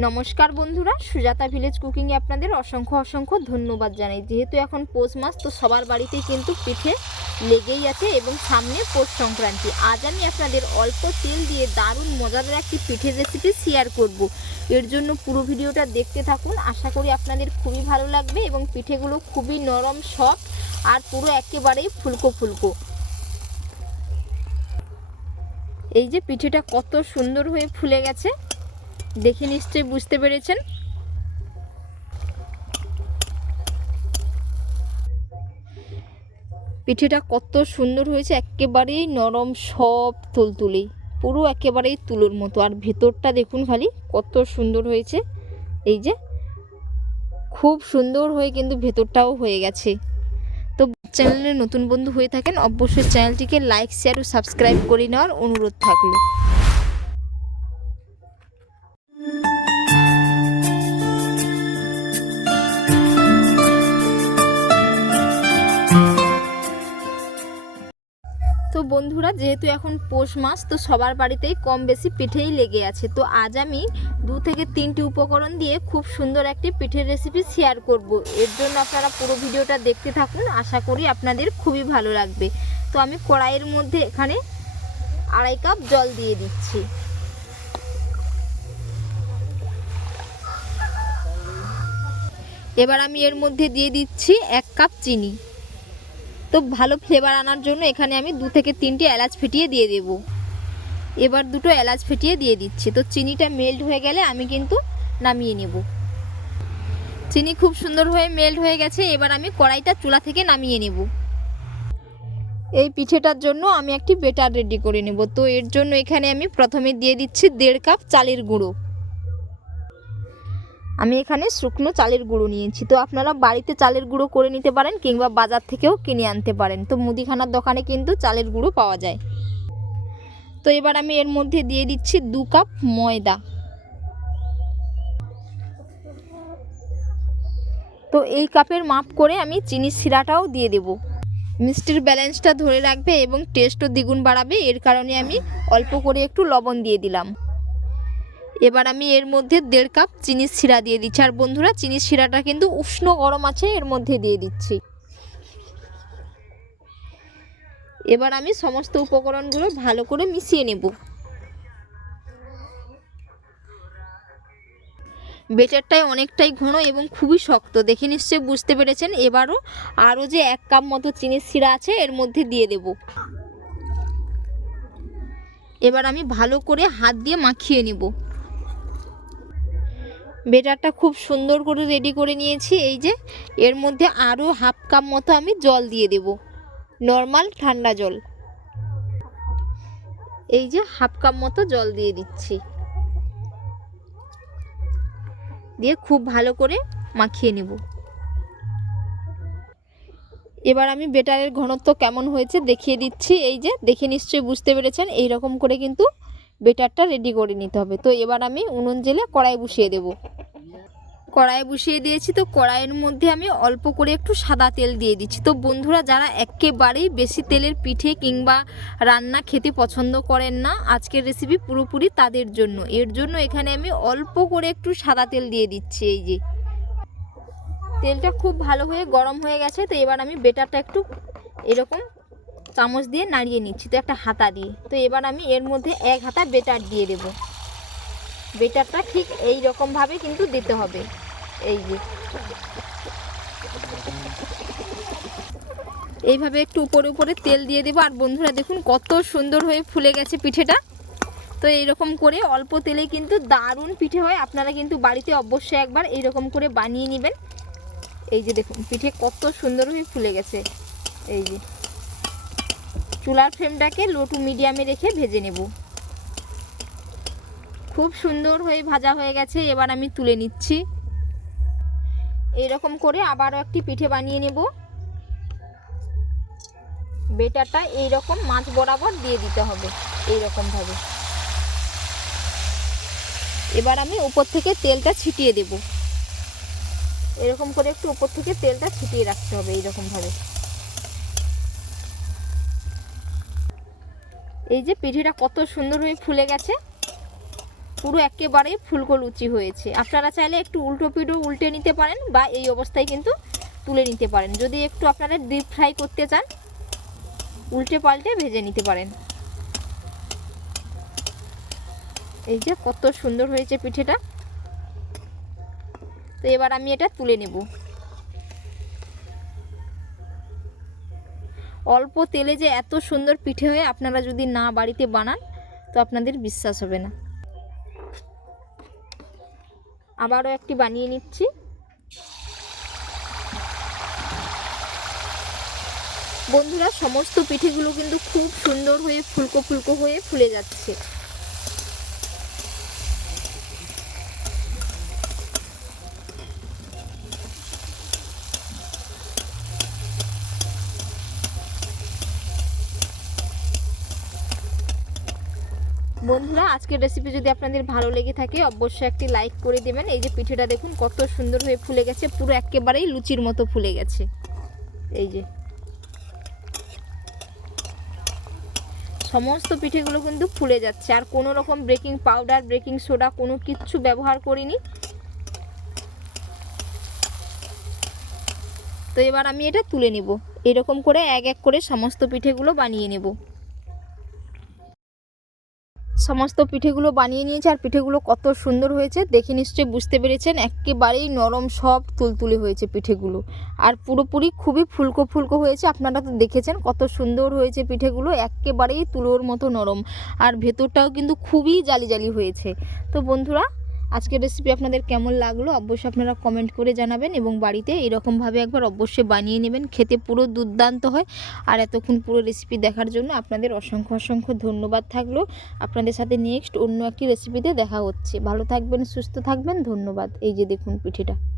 নমস্কার বন্ধুরা, সুজাতা ভিলেজ কুকিংয়ে আপনাদের অসংখ্য অসংখ্য ধন্যবাদ জানাই। যেহেতু এখন পৌষ মাস, তো সবার বাড়িতেই কিন্তু পিঠে লেগেই আছে এবং সামনে পৌষ সংক্রান্তি। আজ আমি আপনাদের অল্প তেল দিয়ে দারুণ মজাদার একটি পিঠের রেসিপি শেয়ার করব। এর জন্য পুরো ভিডিওটা দেখতে থাকুন। আশা করি আপনাদের খুবই ভালো লাগবে এবং পিঠেগুলো খুবই নরম সফট আর পুরো একেবারেই ফুলকো ফুলকো। এই যে পিঠেটা কত সুন্দর হয়ে ফুলে গেছে। দেখে নিশ্চয়ই বুঝতে পেরেছেন। পিঠেটা কত সুন্দর হয়েছে, একেবারেই নরম, সব তুলতুলে। পুরো একেবারেই তুলোর মতো। আর ভেতরটা দেখুন খালি, কত সুন্দর হয়েছে। এই যে, খুব সুন্দর হয়ে কিন্তু ভেতরটাও হয়ে গেছে। তো চ্যানেলে নতুন বন্ধু হয়ে থাকেন, অবশ্যই চ্যানেলটিকে লাইক, শেয়ার ও সাবস্ক্রাইব করে নেওয়ার অনুরোধ থাকল। বন্ধুরা, যেহেতু এখন পৌষ মাস, তো সবার বাড়িতেই কম বেশি পিঠেই লেগে আছে। তো আজ আমি দু থেকে তিনটি উপকরণ দিয়ে খুব সুন্দর একটি পিঠের রেসিপি শেয়ার করব। এর জন্য আপনারা পুরো ভিডিওটা দেখতে থাকুন, আশা করি আপনাদের খুবই ভালো লাগবে। তো আমি কড়াইয়ের মধ্যে এখানে আড়াই কাপ জল দিয়ে দিচ্ছি। এবার আমি এর মধ্যে দিয়ে দিচ্ছি এক কাপ চিনি। তো ভালো ফ্লেভার আনার জন্য এখানে আমি দু থেকে তিনটে এলাচ ফেটিয়ে দিয়ে দেব। এবার দুটো এলাচ ফেটিয়ে দিয়ে দিচ্ছি। তো চিনিটা মেল্ট হয়ে গেলে আমি কিন্তু নামিয়ে নেব। চিনি খুব সুন্দর হয়ে মেল্ট হয়ে গেছে। এবার আমি কড়াইটা চুলা থেকে নামিয়ে নেব। এই পিঠেটার জন্য আমি একটি বেটার রেডি করে নেব। তো এর জন্য এখানে আমি প্রথমে দিয়ে দিচ্ছি দেড় কাপ চালের গুঁড়ো। আমি এখানে শুকনো চালের গুঁড়ো নিয়েছি। তো আপনারা বাড়িতে চালের গুঁড়ো করে নিতে পারেন কিংবা বাজার থেকেও কিনে আনতে পারেন। তো মুদিখানার দোকানে কিন্তু চালের গুঁড়ো পাওয়া যায়। তো এবার আমি এর মধ্যে দিয়ে দিচ্ছি দু কাপ ময়দা। তো এই কাপের মাপ করে আমি চিনি শিরাটাও দিয়ে দেব। মিষ্টির ব্যালেন্সটা ধরে রাখবে এবং টেস্টও দ্বিগুণ বাড়াবে। এর কারণে আমি অল্প করে একটু লবণ দিয়ে দিলাম। এবার আমি এর মধ্যে দেড় কাপ চিনির শিরা দিয়ে দিচ্ছি। আর বন্ধুরা, চিনির শিরাটা কিন্তু উষ্ণ গরম আছে, এর মধ্যে দিয়ে দিচ্ছি। এবার আমি সমস্ত উপকরণগুলো ভালো করে মিশিয়ে নেব। বেটারটাই অনেকটাই ঘন এবং খুবই শক্ত, দেখে নিশ্চয়ই বুঝতে পেরেছেন? এবারও আরও যে এক কাপ মতো চিনির শিরা আছে, এর মধ্যে দিয়ে দেব। এবার আমি ভালো করে হাত দিয়ে মাখিয়ে নেব। বেটারটা খুব সুন্দর করে রেডি করে নিয়েছি। এই যে, এর মধ্যে আরও হাফ কাপ মতো আমি জল দিয়ে দেব। নর্মাল ঠান্ডা জল। এই যে হাফ কাপ মতো জল দিয়ে দিচ্ছি। দিয়ে খুব ভালো করে মাখিয়ে নেব। এবার আমি বেটারের ঘনত্ব কেমন হয়েছে দেখিয়ে দিচ্ছি। এই যে, দেখে নিশ্চয়ই বুঝতে পেরেছেন। এই রকম করে কিন্তু বেটারটা রেডি করে নিতে হবে। তো এবার আমি উনুন জেলে কড়াই বসিয়ে দেব। কড়াই বসিয়ে দিয়েছি, তো কড়াইয়ের মধ্যে আমি অল্প করে একটু সাদা তেল দিয়ে দিচ্ছি। তো বন্ধুরা, যারা একেবারেই বেশি তেলের পিঠে কিংবা রান্না খেতে পছন্দ করেন না, আজকের রেসিপি পুরোপুরি তাদের জন্য। এর জন্য এখানে আমি অল্প করে একটু সাদা তেল দিয়ে দিচ্ছি এই যে। তেলটা খুব ভালো হয়ে গরম হয়ে গেছে, তো এবার আমি বেটারটা একটু এরকম চামচ দিয়ে নাড়িয়ে নিচ্ছি, তো একটা হাতা দিয়ে। তো এবার আমি এর মধ্যে এক হাতা বেটার দিয়ে দেব। বেটারটা ঠিক এই রকমভাবে কিন্তু দিতে হবে। এই যে। এইভাবে একটু উপরে উপরে তেল দিয়ে দেবো। আর বন্ধুরা দেখুন কত সুন্দর হয়ে ফুলে গেছে পিঠেটা। তো এইরকম করে অল্প তেলে কিন্তু দারুণ পিঠে হয়। আপনারা কিন্তু বাড়িতে অবশ্যই একবার এইরকম করে বানিয়ে নেবেন। এই যে দেখুন, পিঠে কত সুন্দর হয়ে ফুলে গেছে। এই যে। চুলার ফ্লেমটাকে লো টু মিডিয়ামে রেখে ভেজে নেব। খুব সুন্দর হয়ে ভাজা হয়ে গেছে, এবার আমি তুলে নিচ্ছি। এইরকম করে আবারও একটি পিঠে বানিয়ে নেব। বেটারটা এইরকম মাছ বরাবর দিয়ে দিতে হবে, এইরকমভাবে। এবার আমি উপর থেকে তেলটা ছিটিয়ে দেব। এরকম করে একটু উপর থেকে তেলটা ছিটিয়ে রাখতে হবে এইরকমভাবে। এই যে পিঠেটা কত সুন্দর হয়ে ফুলে গেছে। পুরো একেবারেই ফুলকো লুচি হয়েছে। আপনারা চাইলে একটু উল্টো পিঠো উল্টে নিতে পারেন বা এই অবস্থায় কিন্তু তুলে নিতে পারেন। যদি একটু আপনারা ডিপ ফ্রাই করতে চান, উল্টে পাল্টে ভেজে নিতে পারেন। এই যে কত সুন্দর হয়েছে পিঠেটা। তো এবার আমি এটা তুলে নেব। অল্প তেলে যে এত সুন্দর পিঠে হয়ে আপনারা যদি না বাড়িতে বানান, তো আপনাদের বিশ্বাস হবে না। আবারও একটি বানিয়ে নিচ্ছি। বন্ধুরা, সমস্ত পিঠেগুলো কিন্তু খুব সুন্দর হয়ে, ফুলকো ফুলকো হয়ে ফুলে যাচ্ছে। বন্ধুরা, আজকের রেসিপি যদি আপনাদের ভালো লেগে থাকে, অবশ্যই একটি লাইক করে দেবেন। এই যে পিঠেটা দেখুন, কত সুন্দর হয়ে ফুলে গেছে, পুরো একেবারেই লুচির মতো ফুলে গেছে। এই যে। সমস্ত পিঠেগুলো কিন্তু ফুলে যাচ্ছে, আর কোনো রকম ব্রেকিং পাউডার ব্রেকিং সোডা কোনো কিচ্ছু ব্যবহার করিনি। তো এবার আমি এটা তুলে নেব। এরকম করে এক এক করে সমস্ত পিঠেগুলো বানিয়ে নেব। সমস্ত পিঠেগুলো বানিয়ে নিয়েছে আর পিঠেগুলো কত সুন্দর হয়েছে। দেখে নিশ্চয়ই বুঝতে পেরেছেন, একেবারেই নরম, সব তুলতুলে হয়েছে পিঠেগুলো। আর পুরোপুরি খুবই ফুলকো ফুলকো হয়েছে, আপনারা তো দেখেছেন কত সুন্দর হয়েছে পিঠেগুলো, একেবারেই তুলোর মতো নরম। আর ভেতরটাও কিন্তু খুবই জালি জালি হয়েছে। তো বন্ধুরা আজকের রেসিপি আপনাদের কেমন লাগল অবশ্যই আপনারা কমেন্ট করে জানাবেন এবং বাড়িতে এরকমভাবে একবার অবশ্যই বানিয়ে নেবেন। খেতে পুরো দুর্দান্ত হয়। আর এতক্ষণ পুরো রেসিপি দেখার জন্য আপনাদের অসংখ্য অসংখ্য ধন্যবাদ থাকল। আপনাদের সাথে নেক্সট অন্য একটি রেসিপিতে দেখা হচ্ছে। ভালো থাকবেন, সুস্থ থাকবেন। ধন্যবাদ। এই যে দেখুন পিঠেটা।